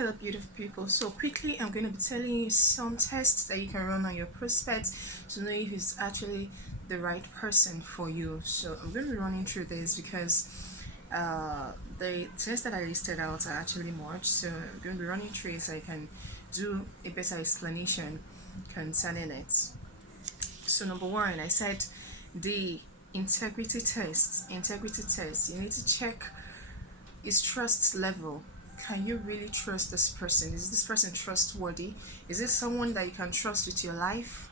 Hello, beautiful people. So quickly, I'm going to be telling you some tests that you can run on your prospect to know if it's actually the right person for you. So I'm going to be running through this because the tests that I listed out are actually much. So I'm going to be running through it so I can do a better explanation concerning it. So number one, I said the integrity test. Integrity test. You need to check is trust level. Can you really trust this person? Is this person trustworthy? Is this someone that you can trust with your life?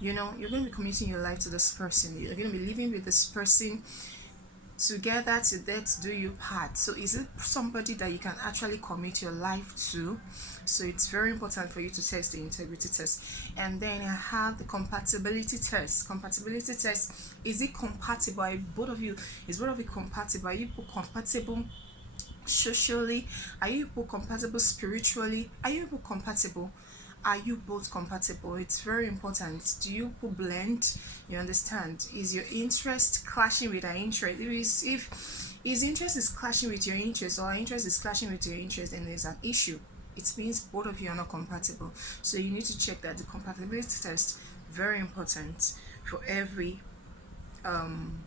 You're going to be committing your life to this person. You're going to be living with this person together to death do you part. So is it somebody that you can actually commit your life to? So it's very important for you to test the integrity test. And then I have the compatibility test. Compatibility test, is it compatible? Is both of you compatible? Are you compatible socially? Are you both compatible spiritually? Are you both compatible? Are you both compatible? It's very important. Do you both blend? You understand? Is your interest clashing with our interest? If his interest is clashing with your interest or our interest is clashing with your interest, then there's an issue. It means both of you are not compatible. So you need to check that. The compatibility test, very important for um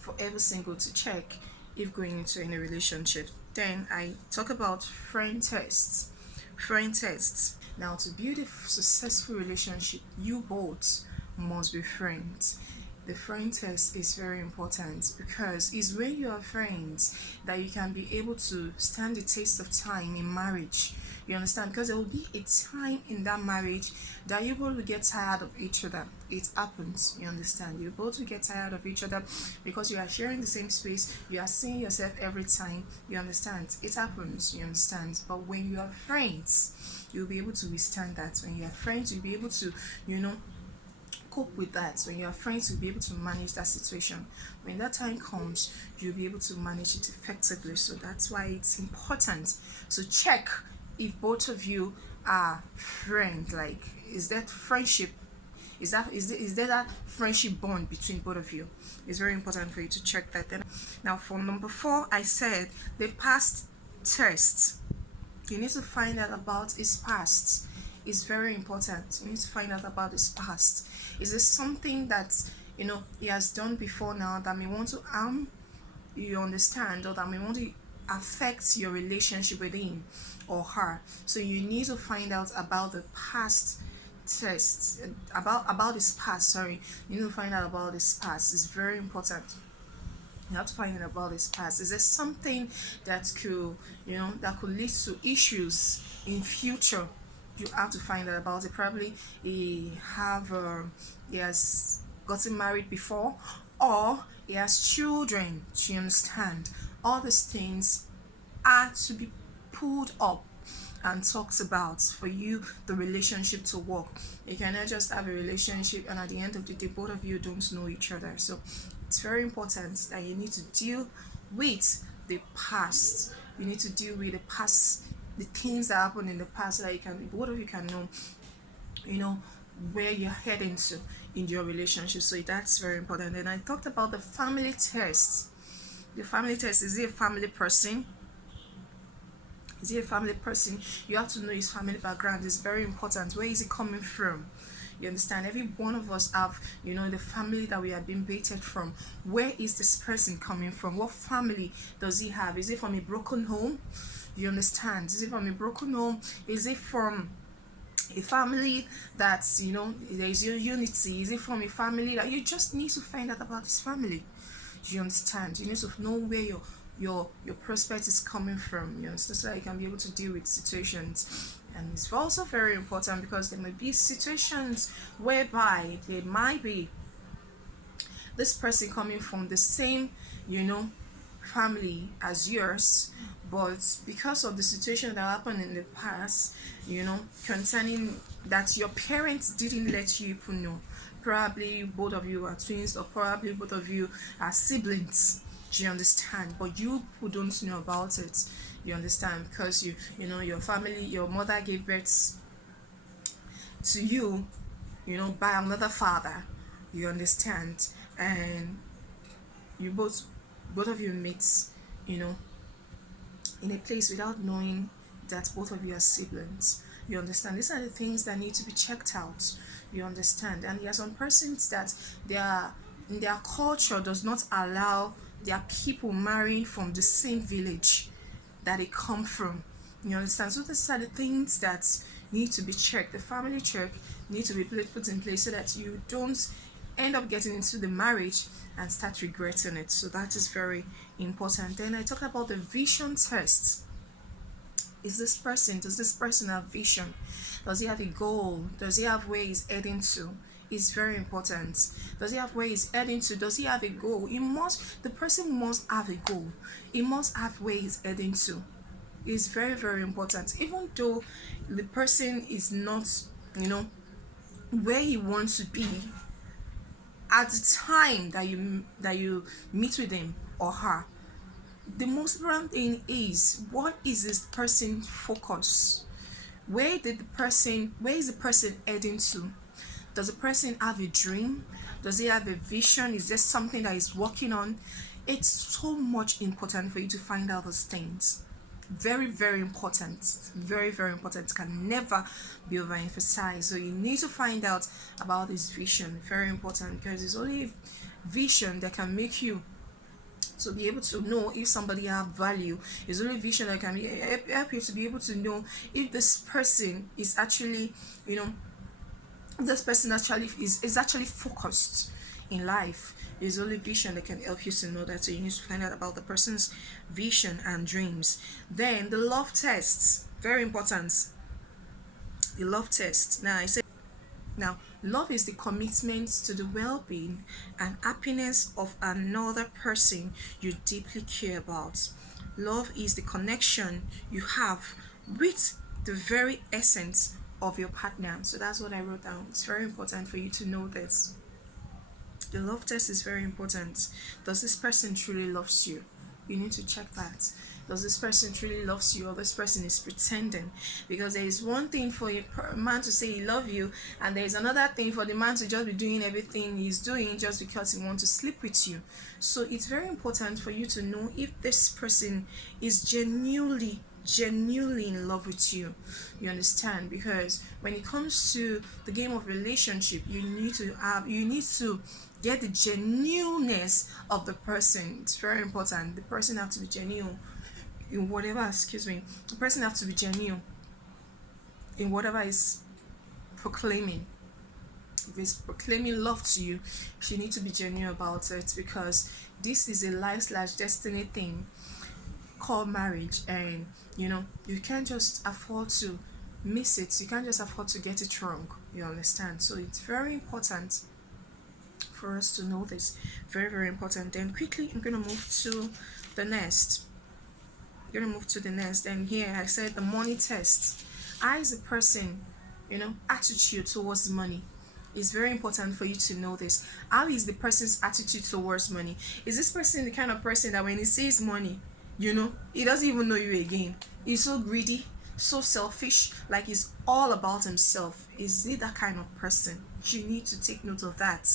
for every single to check if going into any relationship. Then I talk about friend tests. Friend tests. Now, to build a successful relationship, you both must be friends. The friend test is very important because it's when you are friends that you can be able to stand the test of time in marriage. You understand? Because there will be a time in that marriage that you both will get tired of each other. It happens. You understand? You both will get tired of each other because you are sharing the same space. You are seeing yourself every time. You understand? It happens. You understand? But when you are friends, you'll be able to withstand that. When you are friends, you'll be able to, cope with that. When you are friends, you'll be able to manage that situation. When that time comes, you'll be able to manage it effectively. So that's why it's important to check if both of you are friends. Like, is that friendship? Is there that friendship bond between both of you? It's very important for you to check that. Then, now for number 4, I said the past test. You need to find out about his past. It's very important. You need to find out about his past. Is this something that he has done before now that may want to harm you, understand, or that may want to affect your relationship with him or her? So you need to find out about the past test, about his past. Sorry, you need to find out about his past. It's very important. You have to find out about his past. Is there something that could lead to issues in future? You have to find out about it. Probably he has gotten married before, or he has children. Do you understand? All these things are to be pulled up and talked about for you, the relationship to work. You cannot just have a relationship and at the end of the day both of you don't know each other. So it's very important that you need to deal with the past. You need to deal with the past, the things that happened in the past, so that both of you can know where you're heading to in your relationship. So that's very important. And I talked about the family test. The family test, is he a family person? Is he a family person? You have to know his family background. It's very important. Where is he coming from? You understand? Every one of us have, the family that we have been baited from. Where is this person coming from? What family does he have? Is it from a broken home? You understand? Is it from a broken home? Is it from a family that's, there is unity? Is it from a family that you just need to find out about his family? You understand? You need to know where your prospect is coming from, so that you can be able to deal with situations. And it's also very important because there may be situations whereby there might be this person coming from the same family as yours, but because of the situation that happened in the past, concerning that your parents didn't let you people know, probably both of you are twins or probably both of you are siblings. Do you understand? But you who don't know about it, you understand, because your family, your mother gave birth to you, by another father. You understand? And you both of you meet, in a place without knowing that both of you are siblings. You understand? These are the things that need to be checked out. You understand? And there are some persons that their culture does not allow their people marrying from the same village that they come from. You understand? So these are the things that need to be checked. The family check need to be put in place so that you don't end up getting into the marriage and start regretting it. So that is very important. Then I talked about the vision test. Does this person have vision? Does he have a goal? Does he have where he's heading to? Is very important. Does he have where he's heading to? Does he have a goal? The person must have a goal. He must have where he's heading to. It's very, very important. Even though the person is not, where he wants to be at the time that you meet with him or her, the most important thing is, what is this person focus? Where is the person heading to? Does the person have a dream? Does he have a vision? Is there something that he's working on? It's so much important for you to find out those things. Very, very important. Very, very important. Can never be overemphasized. So you need to find out about this vision. Very important, because it's only vision that can make you to be able to know if somebody have value. It's only vision that can help you to be able to know if this person is actually, this person actually is actually focused in life. It's only vision that can help you to know that. So you need to find out about the person's vision and dreams. Then the love tests, very important. The love test. Now, love is the commitment to the well-being and happiness of another person you deeply care about. Love is the connection you have with the very essence of your partner. So that's what I wrote down. It's very important for you to know this. The love test is very important. Does this person truly loves you? You need to check that. Does this person truly loves you, or this person is pretending? Because there is one thing for a man to say he loves you, and there is another thing for the man to just be doing everything he's doing just because he wants to sleep with you. So it's very important for you to know if this person is genuinely in love with you. You understand? Because when it comes to the game of relationship, you need to get the genuineness of the person. It's very important. The person has to be genuine in whatever, the person has to be genuine in whatever is proclaiming. If it's proclaiming love to you, you need to be genuine about it, because this is a life/destiny thing called marriage, and you can't just afford to miss it. You can't just afford to get it wrong. You understand? So it's very important for us to know this. Very, very important. Then quickly I'm gonna move to the next. And here I said the money test. How is a person, attitude towards money? It's very important for you to know this. How is the person's attitude towards money? Is this person the kind of person that when he sees money, he doesn't even know you again? He's so greedy, so selfish, like he's all about himself. Is he that kind of person? You need to take note of that.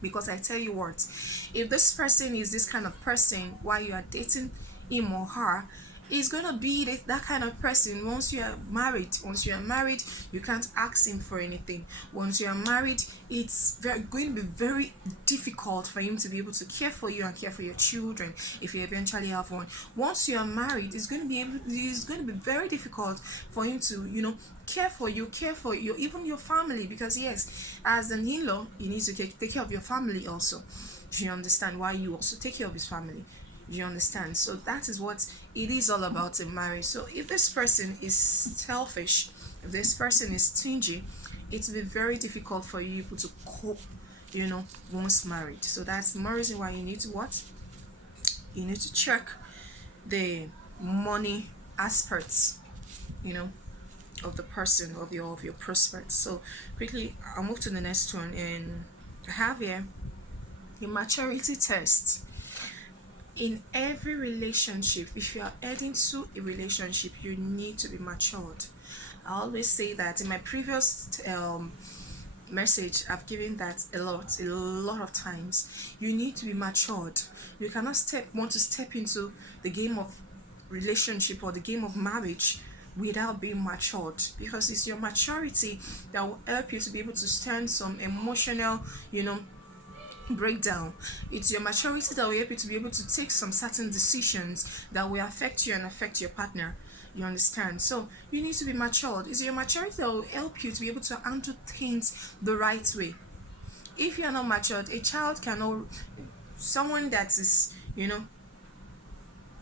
Because I tell you what, if this person is this kind of person while you are dating him or her, is going to be that kind of person once you are married. Once you are married, you can't ask him for anything. Once you are married, it's going to be very difficult for him to be able to care for you and care for your children if you eventually have one. Once you are married, it's going to be very difficult for him to care for you, even your family, because yes, as an in-law, you need to take care of your family also. You understand? Why you also take care of his family. You understand? So that is what it is all about in marriage. So if this person is selfish, if this person is stingy, it will be very difficult for you to cope, once married. So that's the more reason why you need to what? You need to check the money aspects, of the person, of your prospects. So quickly I'll move to the next one, and I have here the maturity test. In every relationship, if you are heading to a relationship, you need to be matured. I always say that. In my previous message, I've given that a lot of times. You need to be matured. You cannot want to step into the game of relationship or the game of marriage without being matured, because it's your maturity that will help you to be able to stand some emotional, breakdown. It's your maturity that will help you to be able to take some certain decisions that will affect you and affect your partner. You understand? So you need to be matured. It's your maturity that will help you to be able to handle things the right way. If you are not matured, a child cannot, someone that is,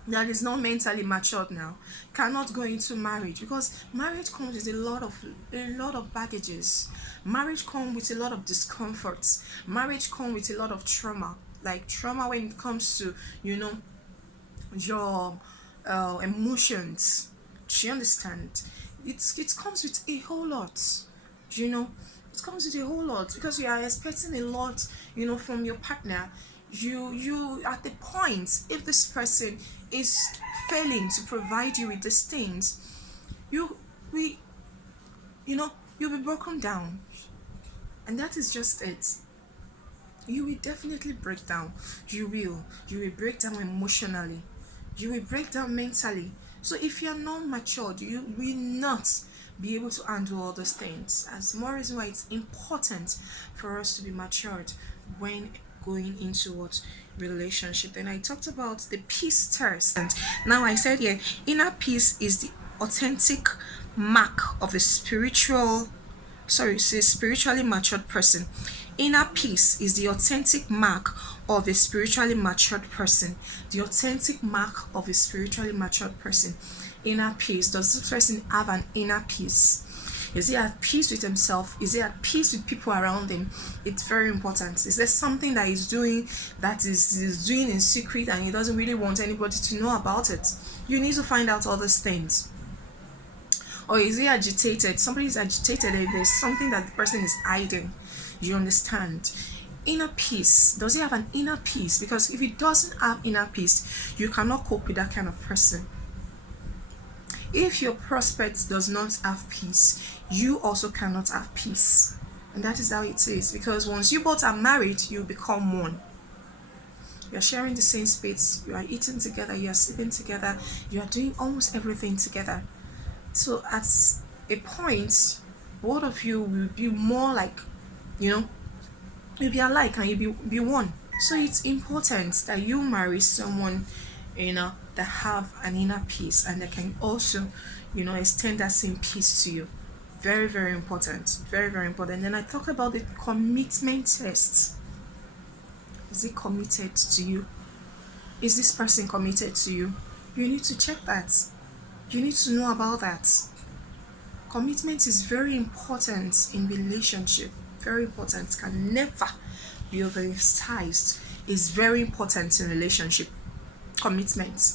that is not mentally matured now cannot go into marriage, because marriage comes with a lot of baggages. Marriage comes with a lot of discomforts. Marriage comes with a lot of trauma, like trauma when it comes to your emotions. Do you understand? It comes with a whole lot. You know, it comes with a whole lot, because you are expecting a lot, from your partner. You at the point, if this person is failing to provide you with these things, you we you'll be broken down, and that is just it. You will definitely break down. You will break down emotionally. You will break down mentally. So if you're not matured, you will not be able to handle all those things. As more reason why it's important for us to be matured when going into what relationship. Then I talked about the peace test. And now I said, yeah, inner peace is the authentic mark of a spiritually matured person. Inner peace is the authentic mark of a spiritually matured person. The authentic mark of a spiritually matured person. Inner peace. Does this person have an inner peace? Is he at peace with himself? Is he at peace with people around him? It's very important. Is there something that he's doing that is doing in secret and he doesn't really want anybody to know about it? You need to find out all these things. Or is he agitated? Somebody is agitated and there's something that the person is hiding. You understand? Inner peace. Does he have an inner peace? Because if he doesn't have inner peace, you cannot cope with that kind of person. If your prospect does not have peace, you also cannot have peace. And that is how it is. Because once you both are married, you become one. You are sharing the same space. You are eating together. You are sleeping together. You are doing almost everything together. So at a point, both of you will be more like, you'll be alike and you'll be one. So it's important that you marry someone, that have an inner peace and that can also, extend that same peace to you. Very, very important. Very, very important. Then I talk about the commitment test. Is it committed to you? Is this person committed to you? You need to check that. You need to know about that. Commitment is very important in relationship. Very important. Can never be overemphasized. It's very important in relationship. Commitment.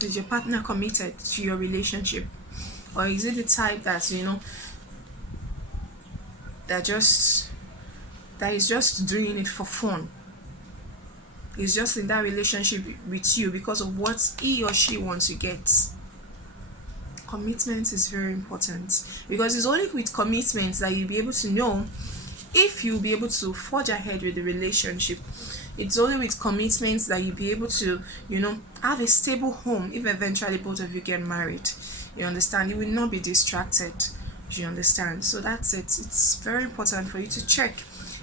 Is your partner committed to your relationship? Or is it the type that, that is just doing it for fun? Is just in that relationship with you because of what he or she wants to get? Commitment is very important, because it's only with commitment that you'll be able to know if you'll be able to forge ahead with the relationship. It's only with commitments that you'll be able to, have a stable home if eventually both of you get married. You understand? You will not be distracted. Do you understand? So that's it. It's very important for you to check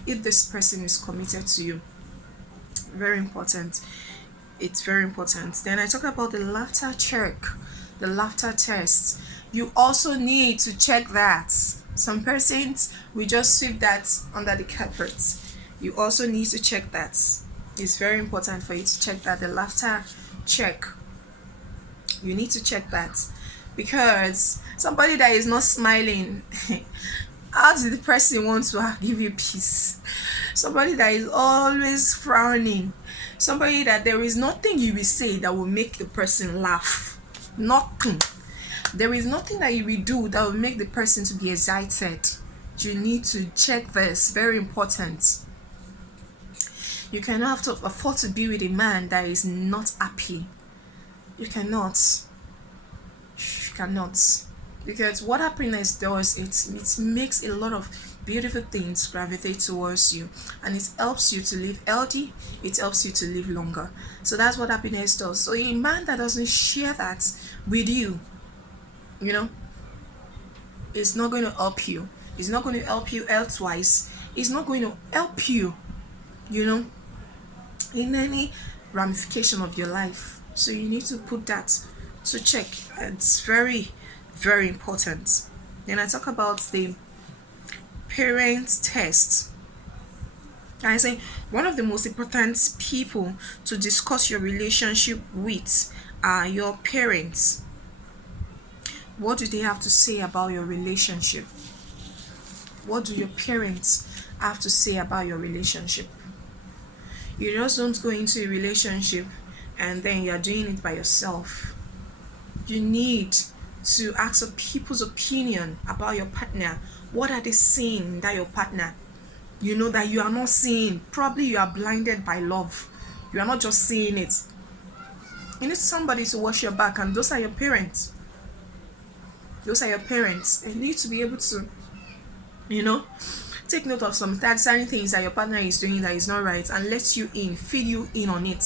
if this person is committed to you. Very important. It's very important. Then I talk about the laughter check, the laughter test. You also need to check that. Some persons will just sweep that under the carpet. You also need to check that. It's very important for you to check that, the laughter check. You need to check that, because somebody that is not smiling, how does the person want to give you peace? Somebody that is always frowning, somebody that there is nothing you will say that will make the person laugh. Nothing. There is nothing that you will do that will make the person to be excited. You need to check this. Very important. You cannot afford to be with a man that is not happy. You cannot. You cannot. Because what happiness does, it makes a lot of beautiful things gravitate towards you, and it helps you to live healthy, it helps you to live longer. So that's what happiness does. So a man that doesn't share that with you, you know, is not going to help you. It's not going to help you health-wise. It's not going to help you, you know, in any ramification of your life. So you need to put that to check. It's very, very important. Then I talk about the parent test. I say one of the most important people to discuss your relationship with are your parents. What do they have to say about your relationship? What do your parents have to say about your relationship? You just don't go into a relationship and then you're doing it by yourself. You need to ask for people's opinion about your partner. What are they saying that your partner, you know, that you are not seeing? Probably you are blinded by love. You are not just seeing it. You need somebody to watch your back, and those are your parents. Those are your parents. You need to be able to, you know, take note of some certain things that your partner is doing that is not right, and let you in, fill you in on it.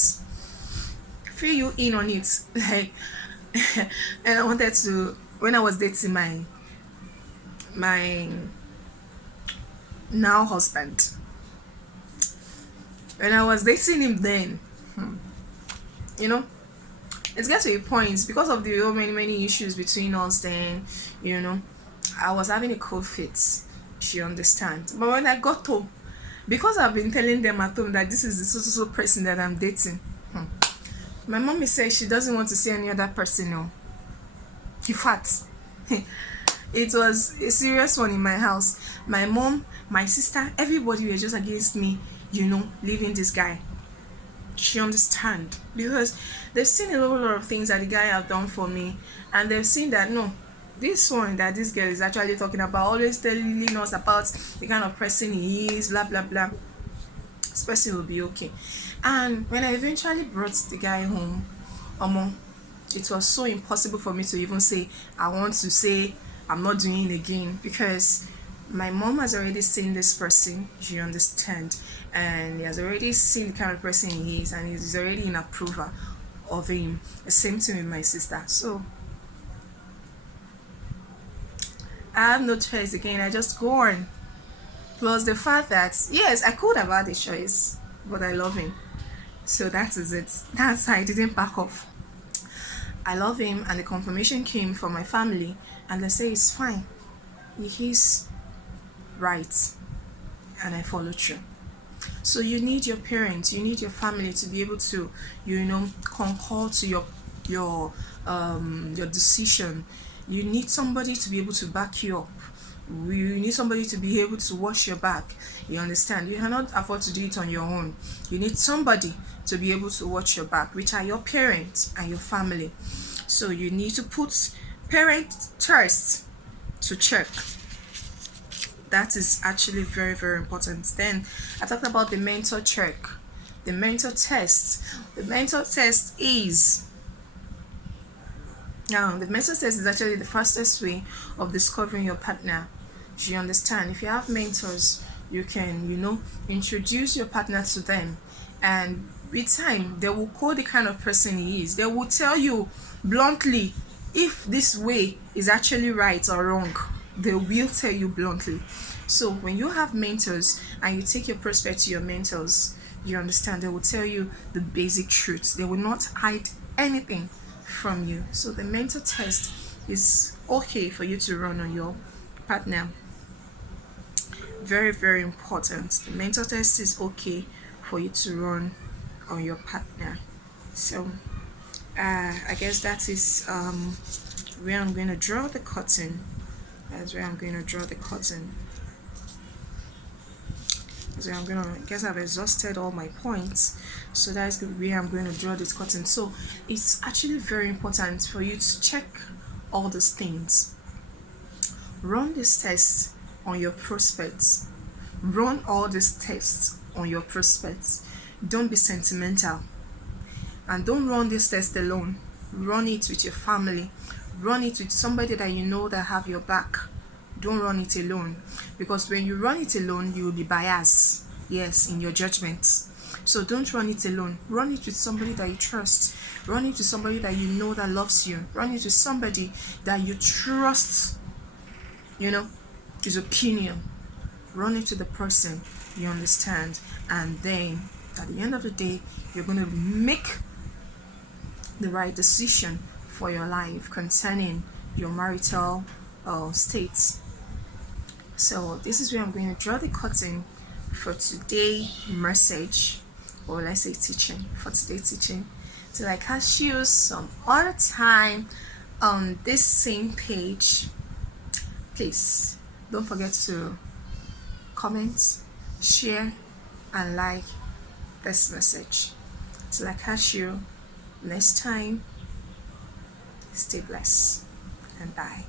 Fill you in on it. Like, and I wanted to, when I was dating my now husband, when I was dating him then, you know, it gets to a point, because of the many issues between us then, you know, I was having a cold fit. She understands. But when I got home, because I've been telling them at home that this is the so person that I'm dating, my mommy said she doesn't want to see any other person now. In fact, it was a serious one in my house. My mom, my sister, everybody were just against me, you know, leaving this guy. She understand, because they've seen a lot of things that the guy have done for me, and they've seen that no, this one that this girl is actually talking about, always telling us about the kind of person he is, blah blah blah, this person will be okay. And when I eventually brought the guy home, it was so impossible for me to even say I want to say I'm not doing it again, because my mom has already seen this person, she understands, and he has already seen the kind of person he is, and he's already in approval of him. The same thing with my sister. So I have no choice again, I just go on. Plus the fact that yes, I could have had a choice, but I love him. So that is it. That's why I didn't back off. I love him, and the confirmation came from my family, and they say it's fine, he's right, and I follow through. So you need your parents, you need your family to be able to, you know, concur to your decision. You need somebody to be able to back you up. You need somebody to be able to watch your back. You understand? You cannot afford to do it on your own. You need somebody to be able to watch your back, which are your parents and your family. So you need to put parents first to check. That is actually very, very important. Then I talked about the mental check, the mental test. The mental test is, now the mental test is actually the fastest way of discovering your partner. You understand? If you have mentors, you can, you know, introduce your partner to them, and with time they will call the kind of person he is. They will tell you bluntly if this way is actually right or wrong. They will tell you bluntly. So when you have mentors and you take your prospect to your mentors, you understand, they will tell you the basic truths. They will not hide anything from you. So the mental test is okay for you to run on your partner. Very, very important. The mental test is okay for you to run on your partner. So I guess that is where I'm going to draw the curtain. That's where I'm going to draw the curtain. So I'm gonna, I guess I've exhausted all my points, so that's where I'm going to draw this curtain. So it's actually very important for you to check all these things. Run this test on your prospects. Run all these tests on your prospects. Don't be sentimental, and don't run this test alone. Run it with your family. Run it with somebody that you know that have your back. Don't run it alone, because when you run it alone, you will be biased, yes, in your judgments. So don't run it alone. Run it with somebody that you trust. Run it to somebody that you know that loves you. Run it to somebody that you trust, his opinion. Run it to the person you understand, and then at the end of the day, you're going to make the right decision for your life concerning your marital states. So this is where I'm going to draw the curtain for today's message, or let's say teaching, for today's teaching. So I catch you some other time on this same page. Please don't forget to comment, share, and like this message. Till I catch you next time, stay blessed and bye.